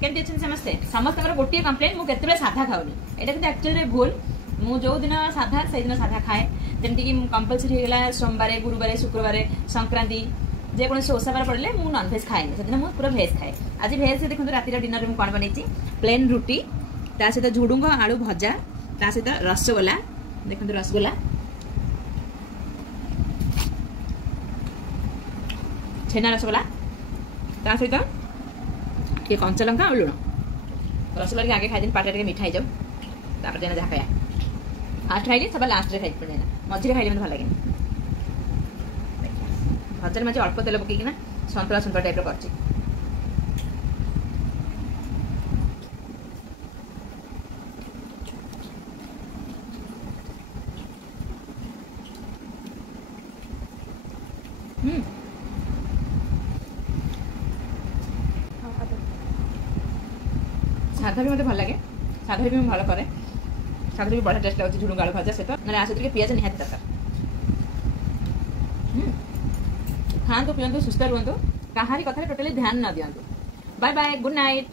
केमती अच्छे समस्ते समस्त गोटे कंप्लेन मुझे केत साधा खाऊनी यहाँ कि एक्चुअली भूल मु जो दिन साधा से दिन साधा खाए जमीक कंपलसरी होगा सोमवार गुरुवार शुक्रवार संक्रांति जेकोसी ओषा बार पड़े मुझे नॉनभेज खाए से दिन पूरा भेज खाए आज भेज देखो राति डिनर में कौन बनी प्लेन रुटी ता सहित झुडुंग आलू भजा ता सहित रसगोला देखो रसगोला छेना रसगोला ता सहित ये कंचा लंका और लुण रसगोला के आगे खाई पाटे टे मिठा जाऊ तापर देना जहाँ खाया फास्ट खाइली सब लास्ट खाई पड़े मझे खाइले मतलब भल लगे भजन मजे अल्प तेल पकईकिना सन्तुला सन्तुला टाइप कर साधा भी मत भल लगे साधा भी भल कै साधा भी बढ़िया टेस्ट लगे झुडुंग आलू भजा सहित ना से पिज निहाती दरकार खातु पीतु सुस्थ रुहतु कहारी कथा टोटली ध्यान न दिंतु बाय बाय गुड नाइट।